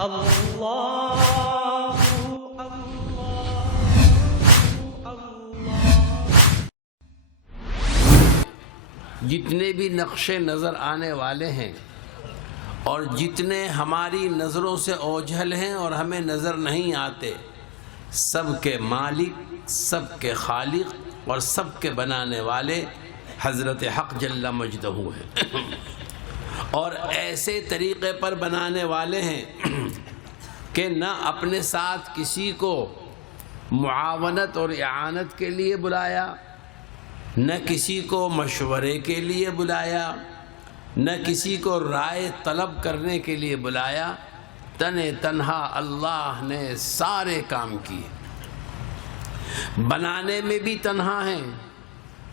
اللہ جتنے بھی نقشے نظر آنے والے ہیں اور جتنے ہماری نظروں سے اوجھل ہیں اور ہمیں نظر نہیں آتے، سب کے مالک، سب کے خالق اور سب کے بنانے والے حضرت حق جل مجدہ ہیں، اور ایسے طریقے پر بنانے والے ہیں کہ نہ اپنے ساتھ کسی کو معاونت اور اعانت کے لیے بلایا، نہ کسی کو مشورے کے لیے بلایا، نہ کسی کو رائے طلب کرنے کے لیے بلایا، تنہا اللہ نے سارے کام کیے۔ بنانے میں بھی تنہا ہیں،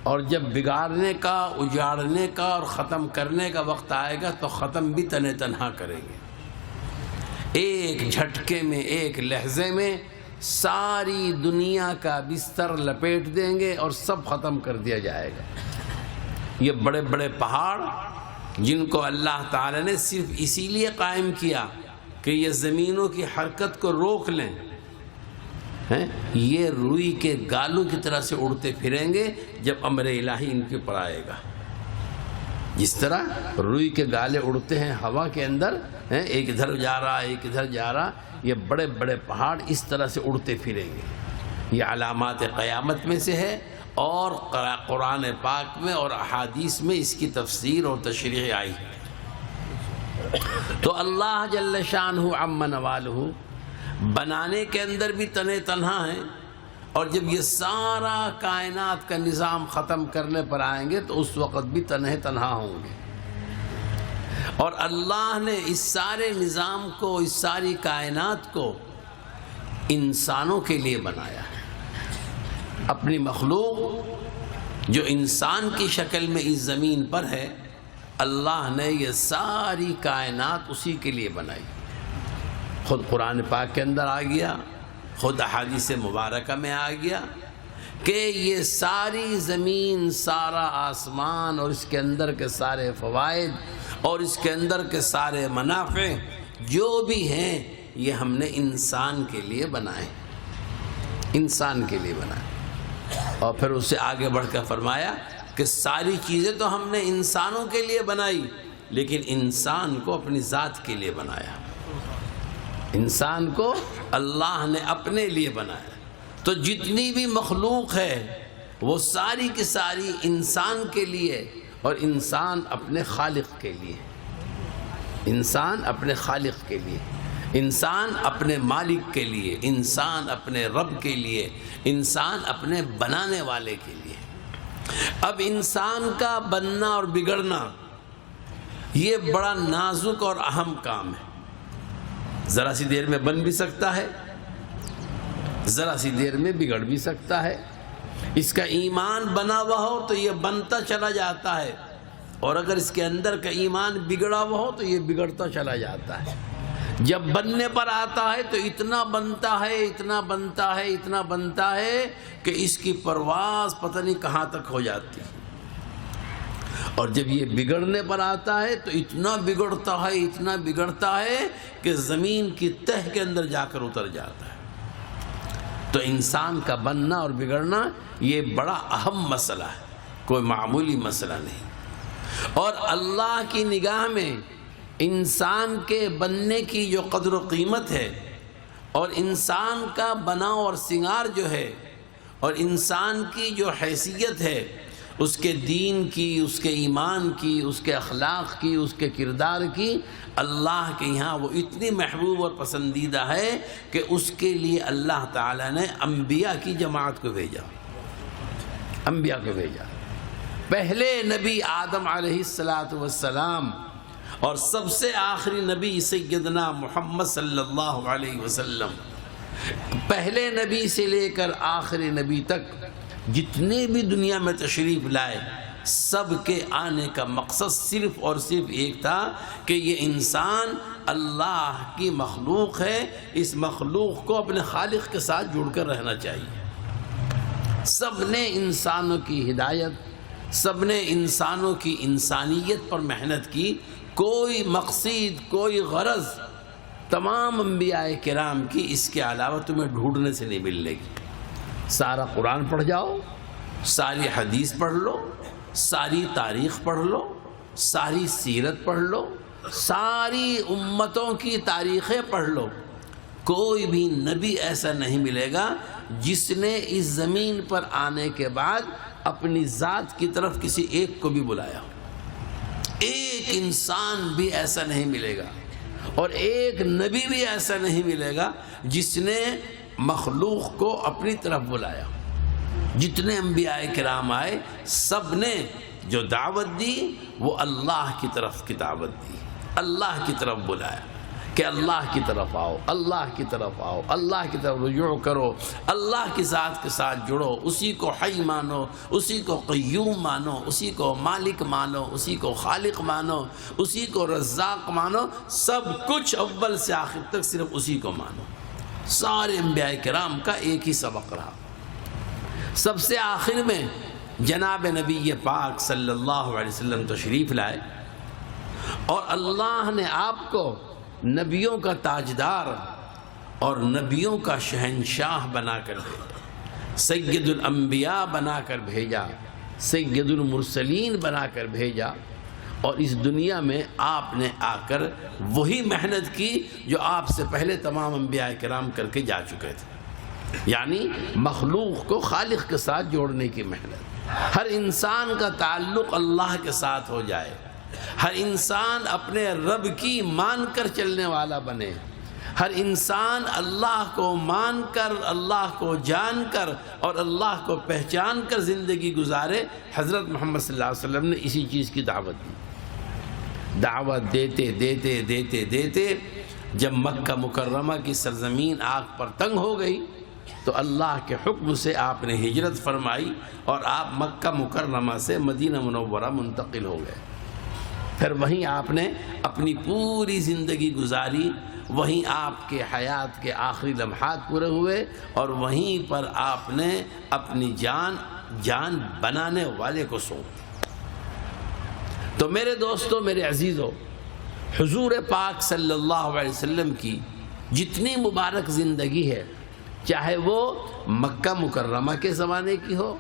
اور جب بگاڑنے کا، اجاڑنے کا اور ختم کرنے کا وقت آئے گا تو ختم بھی تنہا کریں گے۔ ایک جھٹکے میں، ایک لحظے میں ساری دنیا کا بستر لپیٹ دیں گے اور سب ختم کر دیا جائے گا۔ یہ بڑے بڑے پہاڑ جن کو اللہ تعالی نے صرف اسی لیے قائم کیا کہ یہ زمینوں کی حرکت کو روک لیں، یہ روئی کے گالوں کی طرح سے اڑتے پھریں گے جب امر الہی ان کے اوپر آئے گا۔ جس طرح روئی کے گالے اڑتے ہیں ہوا کے اندر، ایک ادھر جا رہا ایک ادھر جا رہا، یہ بڑے بڑے پہاڑ اس طرح سے اڑتے پھریں گے۔ یہ علامات قیامت میں سے ہے، اور قرآن پاک میں اور احادیث میں اس کی تفسیر اور تشریح آئی ہے۔ تو اللہ جل شانہ عم نوالہ بنانے کے اندر بھی تنہا ہیں، اور جب یہ سارا کائنات کا نظام ختم کرنے پر آئیں گے تو اس وقت بھی تنہا ہوں گے۔ اور اللہ نے اس سارے نظام کو، اس ساری کائنات کو انسانوں کے لیے بنایا ہے۔ اپنی مخلوق جو انسان کی شکل میں اس زمین پر ہے، اللہ نے یہ ساری کائنات اسی کے لیے بنائی۔ خود قرآن پاک کے اندر آ گیا، خود احادیث مبارکہ میں آ گیا کہ یہ ساری زمین، سارا آسمان اور اس کے اندر کے سارے فوائد اور اس کے اندر کے سارے منافع جو بھی ہیں، یہ ہم نے انسان کے لیے بنائے، انسان کے لیے بنائے۔ اور پھر اس سے آگے بڑھ کر فرمایا کہ ساری چیزیں تو ہم نے انسانوں کے لیے بنائی، لیکن انسان کو اپنی ذات کے لیے بنایا، انسان کو اللہ نے اپنے لیے بنایا۔ تو جتنی بھی مخلوق ہے وہ ساری کی ساری انسان کے لیے، اور انسان اپنے خالق کے لیے، انسان اپنے خالق کے لیے، انسان اپنے مالک کے لیے، انسان اپنے رب کے لیے، انسان اپنے بنانے والے کے لیے۔ اب انسان کا بننا اور بگڑنا یہ بڑا نازک اور اہم کام ہے۔ ذرا سی دیر میں بن بھی سکتا ہے، ذرا سی دیر میں بگڑ بھی سکتا ہے۔ اس کا ایمان بنا ہوا ہو تو یہ بنتا چلا جاتا ہے، اور اگر اس کے اندر کا ایمان بگڑا ہوا ہو تو یہ بگڑتا چلا جاتا ہے۔ جب بننے پر آتا ہے تو اتنا بنتا ہے، اتنا بنتا ہے، اتنا بنتا ہے کہ اس کی پرواز پتہ نہیں کہاں تک ہو جاتی ہے، اور جب یہ بگڑنے پر آتا ہے تو اتنا بگڑتا ہے، اتنا بگڑتا ہے کہ زمین کی تہ کے اندر جا کر اتر جاتا ہے۔ تو انسان کا بننا اور بگڑنا یہ بڑا اہم مسئلہ ہے، کوئی معمولی مسئلہ نہیں۔ اور اللہ کی نگاہ میں انسان کے بننے کی جو قدر و قیمت ہے، اور انسان کا بنا اور سنگار جو ہے، اور انسان کی جو حیثیت ہے، اس کے دین کی، اس کے ایمان کی، اس کے اخلاق کی، اس کے کردار کی، اللہ کے یہاں وہ اتنی محبوب اور پسندیدہ ہے کہ اس کے لیے اللہ تعالیٰ نے انبیاء کی جماعت کو بھیجا، انبیاء کو بھیجا۔ پہلے نبی آدم علیہ السلام، اور سب سے آخری نبی سیدنا محمد صلی اللہ علیہ وسلم، پہلے نبی سے لے کر آخری نبی تک جتنے بھی دنیا میں تشریف لائے، سب کے آنے کا مقصد صرف اور صرف ایک تھا کہ یہ انسان اللہ کی مخلوق ہے، اس مخلوق کو اپنے خالق کے ساتھ جڑ کر رہنا چاہیے۔ سب نے انسانوں کی ہدایت، سب نے انسانوں کی انسانیت پر محنت کی، کوئی مقصد، کوئی غرض تمام انبیاء کرام کی اس کے علاوہ تمہیں ڈھونڈنے سے نہیں ملنے گی۔ سارا قرآن پڑھ جاؤ، ساری حدیث پڑھ لو، ساری تاریخ پڑھ لو، ساری سیرت پڑھ لو، ساری امتوں کی تاریخیں پڑھ لو، کوئی بھی نبی ایسا نہیں ملے گا جس نے اس زمین پر آنے کے بعد اپنی ذات کی طرف کسی ایک کو بھی بلایا۔ ایک انسان بھی ایسا نہیں ملے گا، اور ایک نبی بھی ایسا نہیں ملے گا جس نے مخلوق کو اپنی طرف بلایا۔ جتنے انبیاء کرام آئے سب نے جو دعوت دی وہ اللہ کی طرف کی دعوت دی، اللہ کی طرف بلایا کہ اللہ کی طرف آؤ، اللہ کی طرف آؤ، اللہ کی طرف رجوع کرو، اللہ کی ذات کے ساتھ جڑو، اسی کو حی مانو، اسی کو قیوم مانو، اسی کو مالک مانو، اسی کو خالق مانو، اسی کو رزاق مانو، سب کچھ اول سے آخر تک صرف اسی کو مانو۔ سارے انبیاء کرام کا ایک ہی سبق رہا۔ سب سے آخر میں جناب نبی پاک صلی اللہ علیہ وسلم تشریف لائے، اور اللہ نے آپ کو نبیوں کا تاجدار اور نبیوں کا شہنشاہ بنا کر بھیجا، سید الانبیاء بنا کر بھیجا، سید المرسلین بنا کر بھیجا، اور اس دنیا میں آپ نے آ کر وہی محنت کی جو آپ سے پہلے تمام انبیاء کرام کر کے جا چکے تھے، یعنی مخلوق کو خالق کے ساتھ جوڑنے کی محنت۔ ہر انسان کا تعلق اللہ کے ساتھ ہو جائے، ہر انسان اپنے رب کی مان کر چلنے والا بنے، ہر انسان اللہ کو مان کر، اللہ کو جان کر اور اللہ کو پہچان کر زندگی گزارے۔ حضرت محمد صلی اللہ علیہ وسلم نے اسی چیز کی دعوت دی۔ دعوت دیتے دیتے دیتے دیتے جب مکہ مکرمہ کی سرزمین آگ پر تنگ ہو گئی تو اللہ کے حکم سے آپ نے ہجرت فرمائی، اور آپ مکہ مکرمہ سے مدینہ منورہ منتقل ہو گئے۔ پھر وہیں آپ نے اپنی پوری زندگی گزاری، وہیں آپ کے حیات کے آخری لمحات پورے ہوئے، اور وہیں پر آپ نے اپنی جان بنانے والے کو سونپ دی۔ تو میرے دوستو، میرے عزیزو، حضور پاک صلی اللہ علیہ وسلم کی جتنی مبارک زندگی ہے، چاہے وہ مکہ مکرمہ کے زمانے کی ہو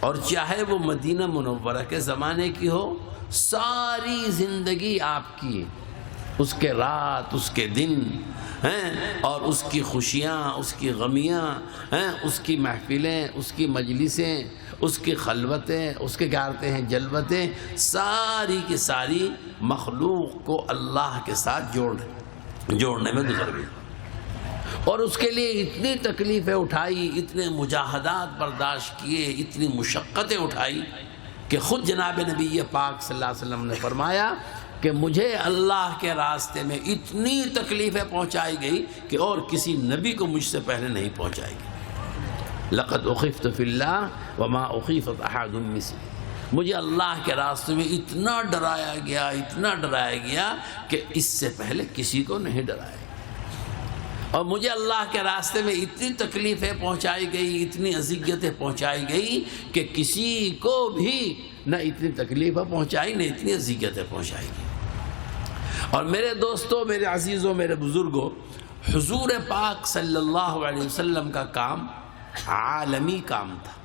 اور چاہے وہ مدینہ منورہ کے زمانے کی ہو، ساری زندگی آپ کی، اس کے رات، اس کے دن ہیں، اور اس کی خوشیاں، اس کی غمیاں ہیں، اس کی محفلیں، اس کی مجلسیں، اس کی خلوتیں، اس کے کیا کہتے ہیں جلوتیں، ساری کی ساری مخلوق کو اللہ کے ساتھ جوڑنے میں گزر گئی، اور اس کے لیے اتنی تکلیفیں اٹھائی، اتنے مجاہدات برداشت کیے، اتنی مشقتیں اٹھائی کہ خود جناب نبی پاک صلی اللہ علیہ وسلم نے فرمایا کہ مجھے اللہ کے راستے میں اتنی تکلیفیں پہنچائی گئی کہ اور کسی نبی کو مجھ سے پہلے نہیں پہنچائی گئی۔ لقد اخفت فی اللہ وما اخیفت احد مثلی، مجھے اللہ کے راستے میں اتنا ڈرایا گیا، اتنا ڈرایا گیا کہ اس سے پہلے کسی کو نہیں ڈرایا گیا، اور مجھے اللہ کے راستے میں اتنی تکلیفیں پہنچائی گئی، اتنی اذیتیں پہنچائی گئی کہ کسی کو بھی نہ اتنی تکلیفیں پہنچائی نہ اتنی اذیتیں پہنچائی گئی۔ اور میرے دوستو، میرے عزیزوں، میرے بزرگوں، حضور پاک صلی اللہ علیہ وسلم کا کام عالمی کام تھا۔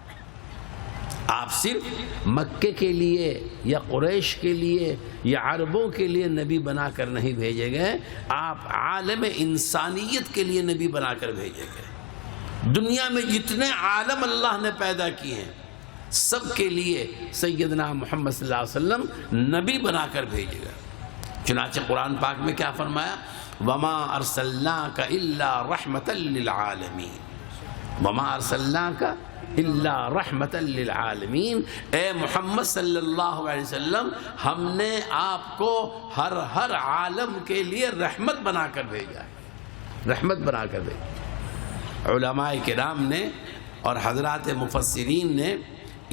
آپ صرف مکے کے لیے یا قریش کے لیے یا عربوں کے لیے نبی بنا کر نہیں بھیجے گئے، آپ عالم انسانیت کے لیے نبی بنا کر بھیجے گئے۔ دنیا میں جتنے عالم اللہ نے پیدا کیے ہیں سب کے لیے سیدنا محمد صلی اللہ علیہ وسلم نبی بنا کر بھیجے گئے۔ چنانچہ قرآن پاک میں کیا فرمایا؟ وما ارسلناک الا رحمتا للعالمین، وما ارسلناک الا رحمتا للعالمین، اے محمد صلی اللہ علیہ وسلم، ہم نے آپ کو ہر عالم کے لیے رحمت بنا کر بھیجا ہے، رحمت بنا کر بھیجا۔ علماء کرام نے اور حضرات مفسرین نے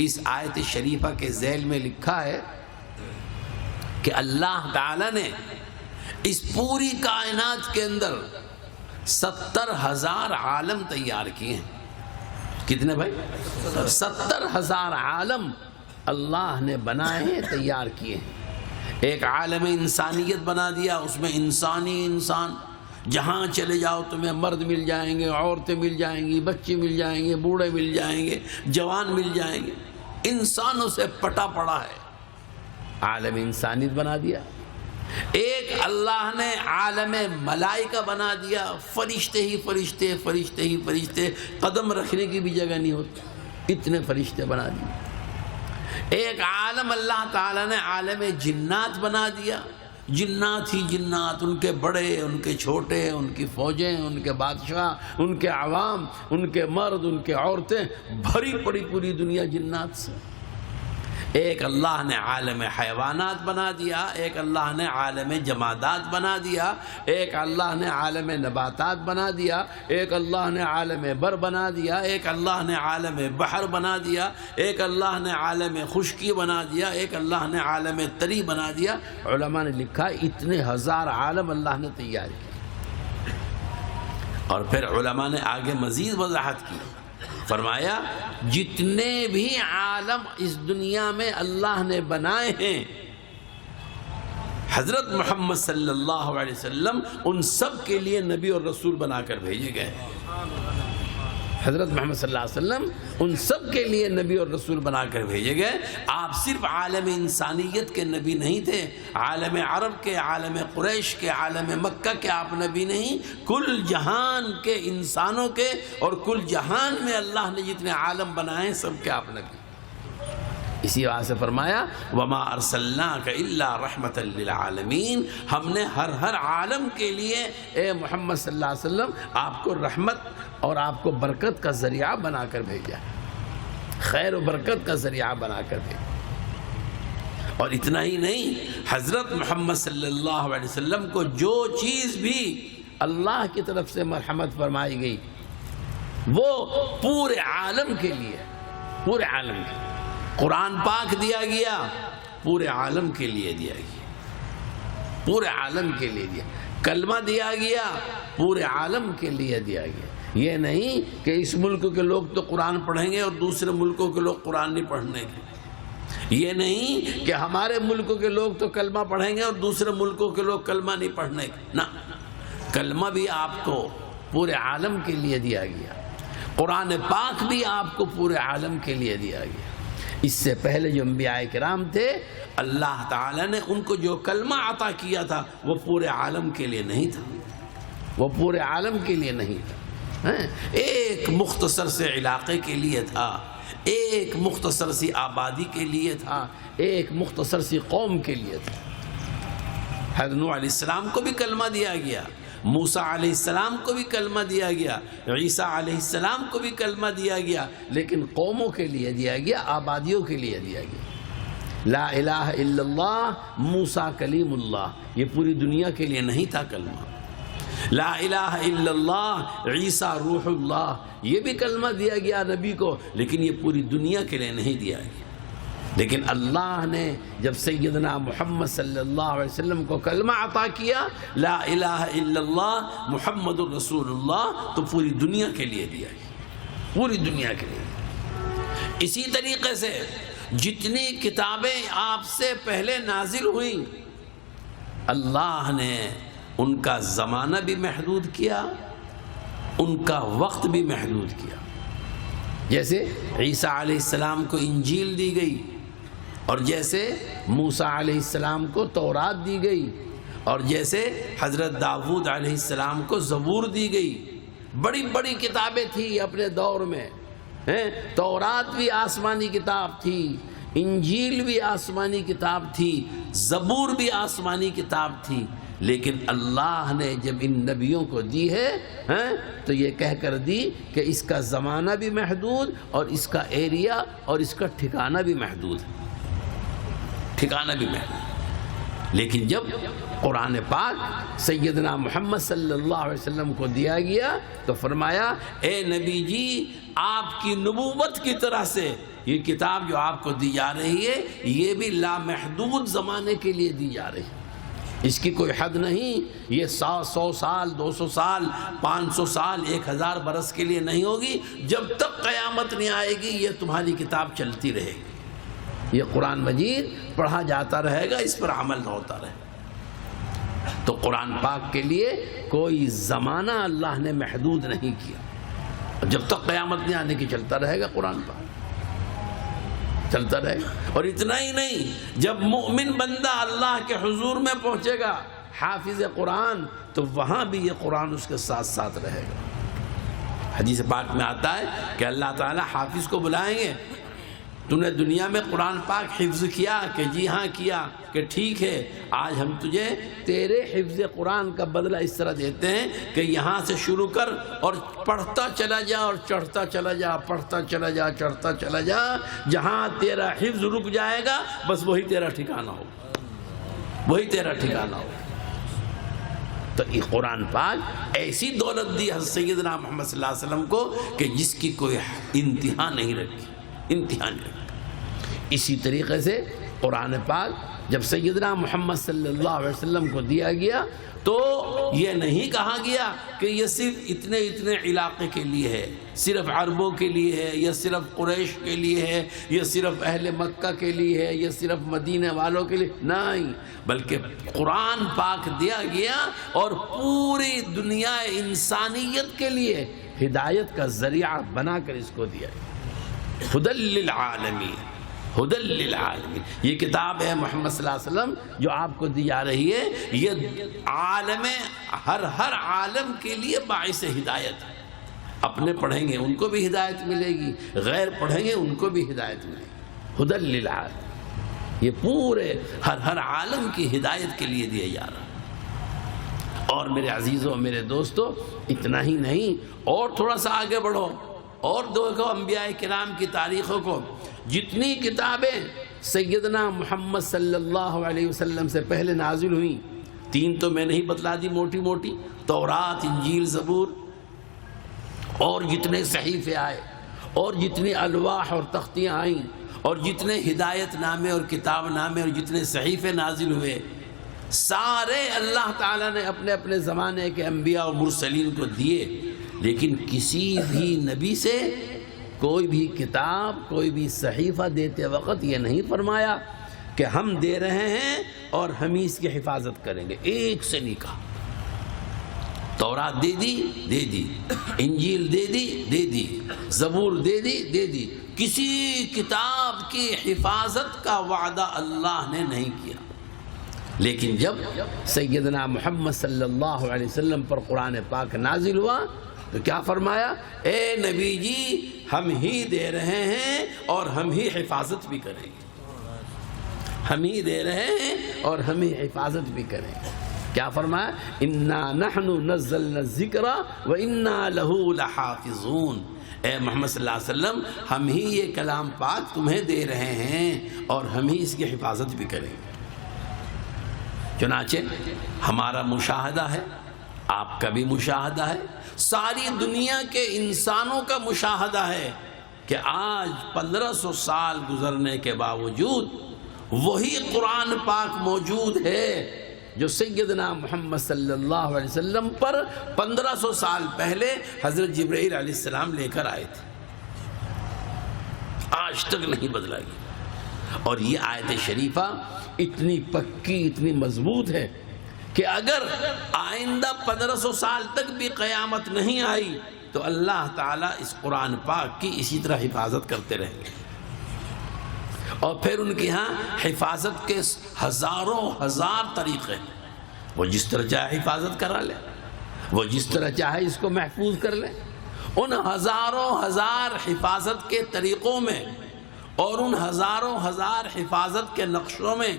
اس آیت شریفہ کے ذیل میں لکھا ہے کہ اللہ تعالی نے اس پوری کائنات کے اندر 70,000 عالم تیار کیے ہیں۔ کتنے بھائی؟ 70,000 عالم اللہ نے بنائے ہیں، تیار کیے ہیں۔ ایک عالم انسانیت بنا دیا، اس میں انسان، جہاں چلے جاؤ تمہیں مرد مل جائیں گے، عورتیں مل جائیں گی، بچے مل جائیں گے، بوڑھے مل جائیں گے، جوان مل جائیں گے، انسانوں سے پٹا پڑا ہے۔ عالم انسانیت بنا دیا۔ ایک اللہ نے عالم ملائکہ بنا دیا، فرشتے ہی فرشتے، فرشتے ہی فرشتے، قدم رکھنے کی بھی جگہ نہیں ہوتی، اتنے فرشتے بنا دیے۔ ایک عالم اللہ تعالیٰ نے عالم جنات بنا دیا، جنات ہی جنات، ان کے بڑے، ان کے چھوٹے، ان کی فوجیں، ان کے بادشاہ، ان کے عوام، ان کے مرد، ان کے عورتیں، بھری پڑی پوری دنیا جنات سے۔ ایک اللہ نے عالم حیوانات بنا دیا، ایک اللہ نے عالم جمادات بنا دیا، ایک اللہ نے عالم نباتات بنا دیا، ایک اللہ نے عالم بر بنا دیا، ایک اللہ نے عالم بحر بنا دیا، ایک اللہ نے عالم خشکی بنا دیا، ایک اللہ نے عالم تری بنا دیا۔ علماء نے لکھا اتنے ہزار عالم اللہ نے تیار کیے۔ اور پھر علماء نے آگے مزید وضاحت کی، فرمایا جتنے بھی عالم اس دنیا میں اللہ نے بنائے ہیں، حضرت محمد صلی اللہ علیہ وسلم ان سب کے لیے نبی اور رسول بنا کر بھیجے گئے۔ حضرت محمد صلی اللہ علیہ وسلم ان سب کے لیے نبی اور رسول بنا کر بھیجے گئے۔ آپ صرف عالم انسانیت کے نبی نہیں تھے، عالم عرب کے، عالم قریش کے، عالم مکہ کے آپ نبی نہیں، کل جہان کے انسانوں کے، اور کل جہان میں اللہ نے جتنے عالم بنائے سب کے آپ نبی۔ اسی وجہ سے فرمایا وما ارسلناک الا رحمۃ للعالمین، ہم نے ہر عالم کے لیے اے محمد صلی اللہ علیہ وسلم آپ کو رحمت اور آپ کو برکت کا ذریعہ بنا کر بھیجا، خیر و برکت کا ذریعہ بنا کر بھیجا۔ اور اتنا ہی نہیں، حضرت محمد صلی اللہ علیہ وسلم کو جو چیز بھی اللہ کی طرف سے مرحمت فرمائی گئی وہ پورے عالم کے لیے، پورے عالم کے لیے۔ قرآن پاک دیا گیا، پورے عالم کے لیے دیا گیا، پورے عالم کے لیے دیا۔ کلمہ دیا گیا، پورے عالم کے لیے دیا گیا۔ یہ نہیں کہ اس ملک کے لوگ تو قرآن پڑھیں گے اور دوسرے ملکوں کے لوگ قرآن نہیں پڑھنے گے۔ یہ نہیں کہ ہمارے ملک کے لوگ تو کلمہ پڑھیں گے اور دوسرے ملکوں کے لوگ کلمہ نہیں پڑھنے گے، نہ، کلمہ بھی آپ کو پورے عالم کے لیے دیا گیا، قرآن پاک بھی آپ کو پورے عالم کے لیے دیا گیا۔ اس سے پہلے جو انبیاء کرام تھے، اللہ تعالیٰ نے ان کو جو کلمہ عطا کیا تھا وہ پورے عالم کے لیے نہیں تھا، وہ پورے عالم کے لیے نہیں تھا، ایک مختصر سے علاقے کے لیے تھا، ایک مختصر سی آبادی کے لیے تھا، ایک مختصر سی قوم کے لیے تھا۔ حضرت نوح علیہ السلام کو بھی کلمہ دیا گیا، موسیٰ علیہ السلام کو بھی کلمہ دیا گیا، عیسیٰ علیہ السلام کو بھی کلمہ دیا گیا، لیکن قوموں کے لیے دیا گیا، آبادیوں کے لیے دیا گیا۔ لا الہ الا اللہ، موسیٰ کلیم اللہ، یہ پوری دنیا کے لیے نہیں تھا کلمہ۔ لا الہ الا اللہ، عیسیٰ روح اللہ، یہ بھی کلمہ دیا گیا نبی کو، لیکن یہ پوری دنیا کے لیے نہیں دیا گیا۔ لیکن اللہ نے جب سیدنا محمد صلی اللہ علیہ وسلم کو کلمہ عطا کیا، لا الہ الا اللہ محمد الرسول اللہ، تو پوری دنیا کے لیے دیا گیا، پوری دنیا کے لیے۔ اسی طریقے سے جتنی کتابیں آپ سے پہلے نازل ہوئیں، اللہ نے ان کا زمانہ بھی محدود کیا، ان کا وقت بھی محدود کیا۔ جیسے عیسیٰ علیہ السلام کو انجیل دی گئی، اور جیسے موسیٰ علیہ السلام کو تورات دی گئی، اور جیسے حضرت داؤد علیہ السلام کو زبور دی گئی۔ بڑی بڑی کتابیں تھیں اپنے دور میں، تورات بھی آسمانی کتاب تھی، انجیل بھی آسمانی کتاب تھی، زبور بھی آسمانی کتاب تھی، لیکن اللہ نے جب ان نبیوں کو دی ہے تو یہ کہہ کر دی کہ اس کا زمانہ بھی محدود اور اس کا ایریا اور اس کا ٹھکانہ بھی محدود ہے، ٹھکانہ بھی محدود۔ لیکن جب قرآن پاک سیدنا محمد صلی اللہ علیہ وسلم کو دیا گیا تو فرمایا اے نبی جی، آپ کی نبوت کی طرح سے یہ کتاب جو آپ کو دی جا رہی ہے یہ بھی لامحدود زمانے کے لیے دی جا رہی ہے، اس کی کوئی حد نہیں، یہ 100 سال 200 سال 500 سال 1000 برس کے لیے نہیں ہوگی، جب تک قیامت نہیں آئے گی یہ تمہاری کتاب چلتی رہے گی، یہ قرآن مجید پڑھا جاتا رہے گا، اس پر عمل ہوتا رہے گا۔ تو قرآن پاک کے لیے کوئی زمانہ اللہ نے محدود نہیں کیا، جب تک قیامت نہیں آنے کی چلتا رہے گا قرآن پاک، چلتا رہے گا۔ اور اتنا ہی نہیں، جب مومن بندہ اللہ کے حضور میں پہنچے گا حافظ قرآن، تو وہاں بھی یہ قرآن اس کے ساتھ ساتھ رہے گا۔ حدیث پاک میں آتا ہے کہ اللہ تعالیٰ حافظ کو بلائیں گے، تو نے دنیا میں قرآن پاک حفظ کیا؟ کہ جی ہاں کیا۔ کہ ٹھیک ہے، آج ہم تجھے تیرے حفظ قرآن کا بدلہ اس طرح دیتے ہیں کہ یہاں سے شروع کر اور پڑھتا چلا جا اور چڑھتا چلا جا، پڑھتا چلا جا، چڑھتا چلا جا، جہاں تیرا حفظ رک جائے گا بس وہی تیرا ٹھکانہ ہوگا، وہی تیرا ٹھکانہ ہوگا۔ تو یہ قرآن پاک ایسی دولت دی حضرت سیدنا محمد صلی اللہ علیہ وسلم کو کہ جس کی کوئی انتہا نہیں رکھی، انتہا نہیں رکھی۔ اسی طریقے سے قرآن پاک جب سیدنا محمد صلی اللہ علیہ وسلم کو دیا گیا تو یہ نہیں کہا گیا کہ یہ صرف اتنے اتنے علاقے کے لیے ہے، صرف عربوں کے لیے ہے، یا صرف قریش کے لیے ہے، یا صرف اہل مکہ کے لیے ہے، یا صرف مدینہ والوں کے لیے، نہیں، بلکہ قرآن پاک دیا گیا اور پوری دنیا انسانیت کے لیے ہدایت کا ذریعہ بنا کر اس کو دیا گیا۔ ہدی للعالمین، ہدی للعالمین، یہ کتاب ہے محمد صلی اللہ علیہ وسلم جو آپ کو دی جا رہی ہے، یہ عالم ہر عالم کے لیے باعث ہدایت ہے۔ اپنے پڑھیں گے ان کو بھی ہدایت ملے گی، غیر پڑھیں گے ان کو بھی ہدایت ملے گی۔ ہدی للعالمین، یہ پورے ہر عالم کی ہدایت کے لیے دیا جا رہا ہے۔ اور میرے عزیزوں، میرے دوستوں، اتنا ہی نہیں، اور تھوڑا سا آگے بڑھو اور دیکھو انبیاء کرام کی تاریخوں کو۔ جتنی کتابیں سیدنا محمد صلی اللہ علیہ وسلم سے پہلے نازل ہوئیں، 3 تو میں نہیں بتلا دی موٹی موٹی، تورات، انجیل، زبور، اور جتنے صحیفے آئے، اور جتنی الواح اور تختیاں آئیں، اور جتنے ہدایت نامے اور کتاب نامے اور جتنے صحیفے نازل ہوئے، سارے اللہ تعالیٰ نے اپنے اپنے زمانے کے انبیاء اور مرسلین کو دیے، لیکن کسی بھی نبی سے کوئی بھی کتاب، کوئی بھی صحیفہ دیتے وقت یہ نہیں فرمایا کہ ہم دے رہے ہیں اور ہم اس کی حفاظت کریں گے، ایک سے نہیں کہا۔ تورات دے دی، دے دی، انجیل دے دی، دے دی، زبور دے دی، دے دی، کسی کتاب کی حفاظت کا وعدہ اللہ نے نہیں کیا۔ لیکن جب سیدنا محمد صلی اللہ علیہ وسلم پر قرآن پاک نازل ہوا تو کیا فرمایا؟ اے نبی جی، ہم ہی دے رہے ہیں اور ہم ہی حفاظت بھی کریں گے، ہم ہی دے رہے ہیں اور ہم ہی حفاظت بھی کریں گے۔ کیا فرمایا؟ انا نحن نزلنا الذکر وانا له لحافظون۔ اے محمد صلی اللہ علیہ وسلم، ہم ہی یہ کلام پاک تمہیں دے رہے ہیں اور ہم ہی اس کی حفاظت بھی کریں گے۔ چنانچہ ہمارا مشاہدہ ہے، آپ کا بھی مشاہدہ ہے، ساری دنیا کے انسانوں کا مشاہدہ ہے کہ آج 1500 سال گزرنے کے باوجود وہی قرآن پاک موجود ہے جو سیدنا محمد صلی اللہ علیہ وسلم پر 1500 سال پہلے حضرت جبرائیل علیہ السلام لے کر آئے تھے، آج تک نہیں بدلا گیا۔ اور یہ آیت شریفہ اتنی پکی، اتنی مضبوط ہے کہ اگر آئندہ 1500 سال تک بھی قیامت نہیں آئی تو اللہ تعالیٰ اس قرآن پاک کی اسی طرح حفاظت کرتے رہیں گے۔ اور پھر ان کے ہاں حفاظت کے ہزاروں ہزار طریقے ہیں، وہ جس طرح چاہے حفاظت کرا لے، وہ جس طرح چاہے اس کو محفوظ کر لے۔ ان ہزاروں ہزار حفاظت کے طریقوں میں اور ان ہزاروں ہزار حفاظت کے نقشوں میں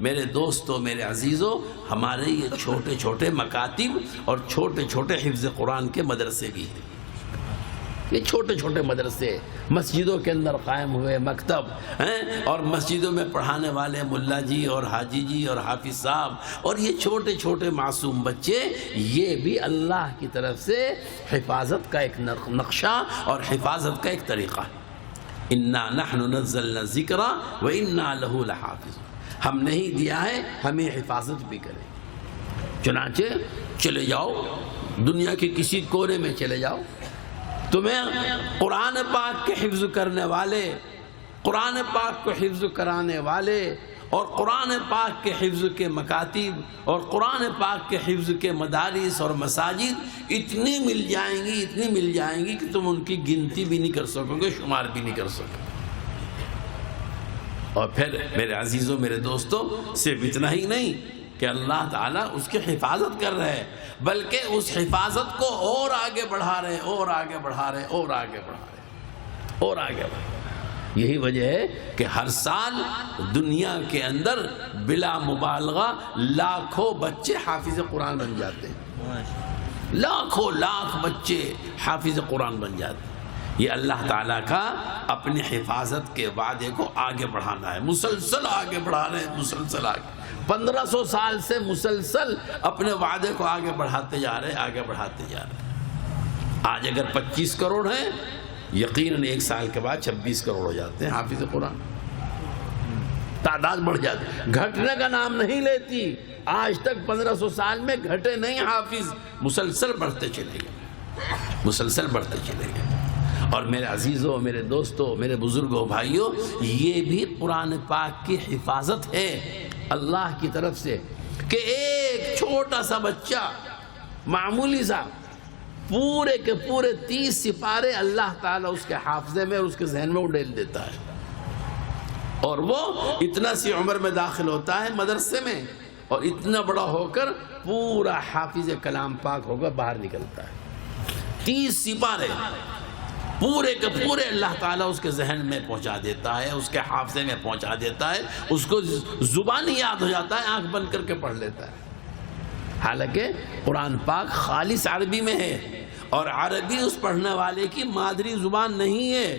میرے دوستوں، میرے عزیزوں، ہمارے یہ چھوٹے چھوٹے مکاتب اور چھوٹے چھوٹے حفظ قرآن کے مدرسے بھی ہیں۔ یہ چھوٹے چھوٹے مدرسے مسجدوں کے اندر قائم ہوئے، مکتب ہیں، اور مسجدوں میں پڑھانے والے ملا جی اور حاجی جی اور حافظ صاحب، اور یہ چھوٹے چھوٹے معصوم بچے، یہ بھی اللہ کی طرف سے حفاظت کا ایک نقشہ اور حفاظت کا ایک طریقہ ہے۔ انا نحن نزلنا الذکر وانا له لحافظون، ہم نہیں دیا ہے، ہمیں حفاظت بھی کرے۔ چنانچہ چلے جاؤ، دنیا کے کسی کونے میں چلے جاؤ، تمہیں قرآن پاک کے حفظ کرنے والے، قرآن پاک کو حفظ کرانے والے اور قرآن پاک کے حفظ کے مکاتب اور قرآن پاک کے حفظ کے مدارس اور مساجد اتنی مل جائیں گی کہ تم ان کی گنتی بھی نہیں کر سکو گے، شمار بھی نہیں کر سکو گے۔ اور پھر میرے عزیزوں، میرے دوستوں، صرف اتنا ہی نہیں کہ اللہ تعالیٰ اس کی حفاظت کر رہے ہیں، بلکہ اس حفاظت کو اور آگے بڑھا رہے ہیں۔ یہی وجہ ہے کہ ہر سال دنیا کے اندر بلا مبالغہ لاکھوں بچے حافظ قرآن بن جاتے ہیں، لاکھ بچے حافظ قرآن بن جاتے ہیں۔ یہ اللہ تعالیٰ کا اپنی حفاظت کے وعدے کو آگے بڑھانا ہے، مسلسل آگے بڑھا رہے ہیں، مسلسل آگے 1500 سال سے مسلسل اپنے وعدے کو آگے بڑھاتے جا رہے ہیں۔ آج اگر 25 کروڑ ہیں، یقیناً 1 سال کے بعد 26 کروڑ ہو جاتے ہیں حافظ قرآن، تعداد بڑھ جاتی، گھٹنے کا نام نہیں لیتی۔ آج تک 1500 سال میں گھٹے نہیں حافظ، مسلسل بڑھتے چلے گئے۔ اور میرے عزیزوں، میرے دوستوں، میرے بزرگوں، بھائیوں، یہ بھی قرآن پاک کی حفاظت ہے اللہ کی طرف سے، کہ ایک چھوٹا سا بچہ معمولی سا پورے کے پورے 30 سپارے اللہ تعالیٰ اس کے حافظے میں اور اس کے ذہن میں ڈال دیتا ہے، اور وہ اتنا سی عمر میں داخل ہوتا ہے مدرسے میں، اور اتنا بڑا ہو کر پورا حافظ کلام پاک ہو کر باہر نکلتا ہے۔ 30 سپارے پورے کے پورے اللہ تعالیٰ اس کے ذہن میں پہنچا دیتا ہے، اس کے حافظے میں پہنچا دیتا ہے، اس کو زبانی یاد ہو جاتا ہے، آنکھ بند کر کے پڑھ لیتا ہے۔ حالانکہ قرآن پاک خالص عربی میں ہے، اور عربی اس پڑھنے والے کی مادری زبان نہیں ہے،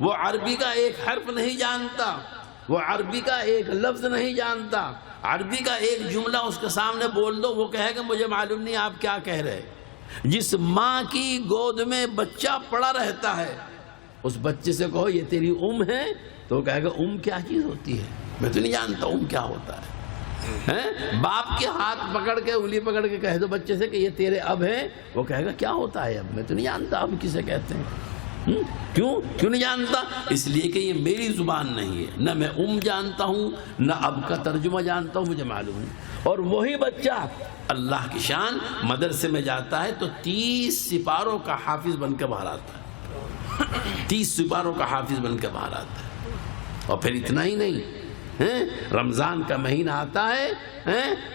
وہ عربی کا ایک حرف نہیں جانتا، وہ عربی کا ایک لفظ نہیں جانتا، عربی کا ایک جملہ اس کے سامنے بول دو، وہ کہے گا مجھے معلوم نہیں آپ کیا کہہ رہے۔ جس ماں کی گود میں بچہ پڑا رہتا ہے، اس بچے سے کہو یہ تیری ہے، تو وہ کہے گا کیا چیز ہوتی ہے، میں تو نہیں جانتا کیا ہوتا ہے۔ باپ کے ہاتھ پکڑ کے، انگلی پکڑ کے کہہ دو بچے سے کہ یہ تیرے اب ہے، وہ کہے گا کیا ہوتا ہے اب، میں تو نہیں جانتا اب کسے کہتے ہیں۔ کیوں نہیں جانتا؟ اس لیے کہ یہ میری زبان نہیں ہے، نہ میں جانتا ہوں، نہ اب کا ترجمہ جانتا ہوں، مجھے معلوم نہیں۔ اور وہی بچہ اللہ کی شان مدرسے میں جاتا ہے تو 30 سپاروں کا حافظ بن کے باہر آتا ہے، 30 سپاروں کا حافظ بن کے باہر آتا ہے۔ اور پھر اتنا ہی نہیں، رمضان کا مہینہ آتا ہے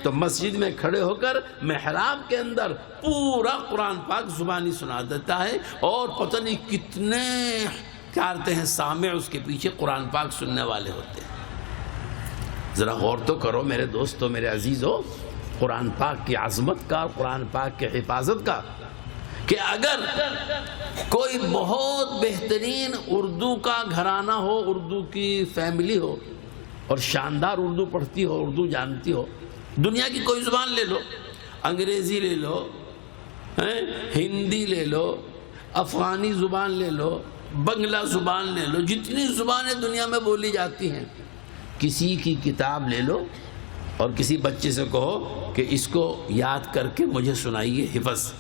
تو مسجد میں کھڑے ہو کر محراب کے اندر پورا قرآن پاک زبانی سنا دیتا ہے، اور پتہ نہیں کتنے کہتے ہیں سامع اس کے پیچھے قرآن پاک سننے والے ہوتے ہیں۔ ذرا غور تو کرو میرے دوستو، میرے عزیزو، قرآن پاک کی عظمت کا، قرآن پاک کی حفاظت کا، کہ اگر کوئی بہت بہترین اردو کا گھرانہ ہو، اردو کی فیملی ہو، اور شاندار اردو پڑھتی ہو، اردو جانتی ہو، دنیا کی کوئی زبان لے لو، انگریزی لے لو، ہندی لے لو، افغانی زبان لے لو، بنگلہ زبان لے لو، جتنی زبانیں دنیا میں بولی جاتی ہیں، کسی کی کتاب لے لو اور کسی بچے سے کہو کہ اس کو یاد کر کے مجھے سنائیے، حفظ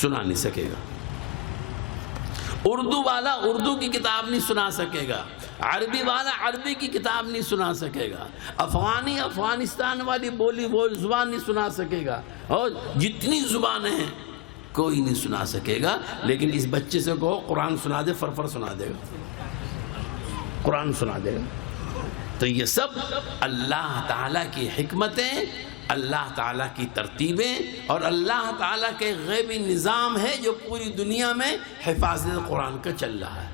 سنا نہیں سکے گا۔ اردو والا اردو کی کتاب نہیں سنا سکے گا، عربی والا عربی کی کتاب نہیں سنا سکے گا، افغانستان والی بولی زبان نہیں سنا سکے گا، اور جتنی زبانیں ہیں کوئی نہیں سنا سکے گا۔ لیکن اس بچے سے کہو قرآن سنا دے، فرفر سنا دے گا، قرآن سنا دے گا۔ تو یہ سب اللہ تعالیٰ کی حکمتیں، اللہ تعالیٰ کی ترتیبیں، اور اللہ تعالیٰ کے غیبی نظام ہے جو پوری دنیا میں حفاظت قرآن کا چل رہا ہے۔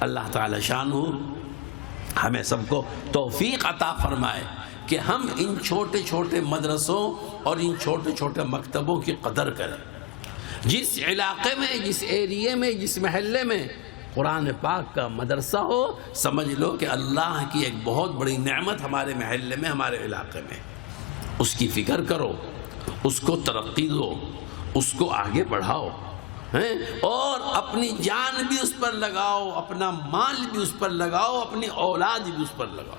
اللہ تعالیٰ شان ہو ہمیں سب کو توفیق عطا فرمائے کہ ہم ان چھوٹے چھوٹے مدرسوں اور ان چھوٹے چھوٹے مکتبوں کی قدر کریں۔ جس علاقے میں، جس ایریے میں، جس محلے میں قرآن پاک کا مدرسہ ہو، سمجھ لو کہ اللہ کی ایک بہت بڑی نعمت ہمارے محلے میں، ہمارے علاقے میں۔ اس کی فکر کرو، اس کو ترقی دو، اس کو آگے بڑھاؤ، اور اپنی جان بھی اس پر لگاؤ، اپنا مال بھی اس پر لگاؤ، اپنی اولاد بھی اس پر لگاؤ۔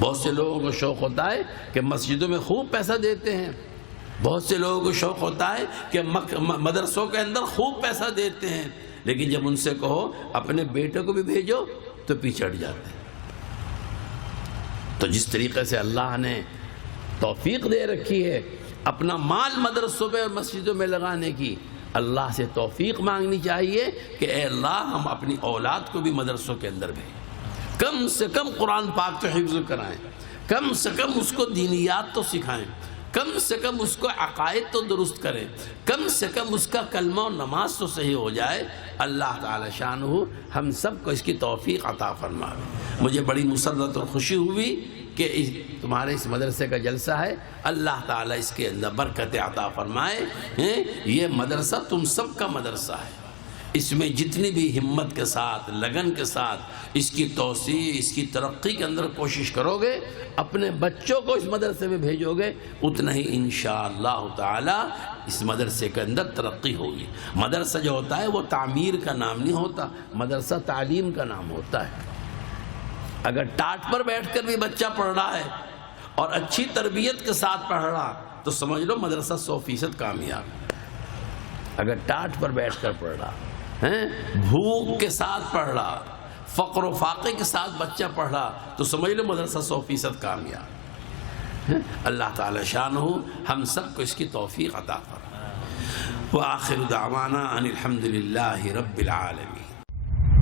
بہت سے لوگوں کو شوق ہوتا ہے کہ مسجدوں میں خوب پیسہ دیتے ہیں، بہت سے لوگوں کو شوق ہوتا ہے کہ مدرسوں کے اندر خوب پیسہ دیتے ہیں، لیکن جب ان سے کہو اپنے بیٹے کو بھی بھیجو تو پیچھے ہٹ جاتے ہیں۔ تو جس طریقے سے اللہ نے توفیق دے رکھی ہے اپنا مال مدرسوں میں اور مسجدوں میں لگانے کی، اللہ سے توفیق مانگنی چاہیے کہ اے اللہ ہم اپنی اولاد کو بھی مدرسوں کے اندر بھیجیں، کم سے کم قرآن پاک تو حفظ کرائیں، کم سے کم اس کو دینیات تو سکھائیں، کم سے کم اس کو عقائد تو درست کریں، کم سے کم اس کا کلمہ و نماز تو صحیح ہو جائے۔ اللہ تعالی شانہ ہم سب کو اس کی توفیق عطا فرمائے۔ مجھے بڑی مسرت اور خوشی ہوئی کہ تمہارے اس مدرسے کا جلسہ ہے، اللہ تعالیٰ اس کے اندر برکت عطا فرمائے۔ یہ مدرسہ تم سب کا مدرسہ ہے، اس میں جتنی بھی ہمت کے ساتھ، لگن کے ساتھ اس کی توسیع، اس کی ترقی کے اندر کوشش کرو گے، اپنے بچوں کو اس مدرسے میں بھیجو گے، اتنا ہی انشاءاللہ تعالی اس مدرسے کے اندر ترقی ہوگی۔ مدرسہ جو ہوتا ہے وہ تعمیر کا نام نہیں ہوتا، مدرسہ تعلیم کا نام ہوتا ہے۔ اگر ٹاٹ پر بیٹھ کر بھی بچہ پڑھ رہا ہے اور اچھی تربیت کے ساتھ پڑھ رہا تو سمجھ لو مدرسہ 100% کامیاب۔ اگر ٹاٹ پر بیٹھ کر پڑھ رہا، بھوک کے ساتھ پڑھ رہا، فقر و فاقے کے ساتھ بچہ پڑھ رہا تو سمجھ لو مدرسہ 100% کامیاب۔ اللہ تعالی شانہ ہم سب کو اس کی توفیق عطا فرمائے۔ وآخر دعوانا ان الحمد للہ رب العالمین۔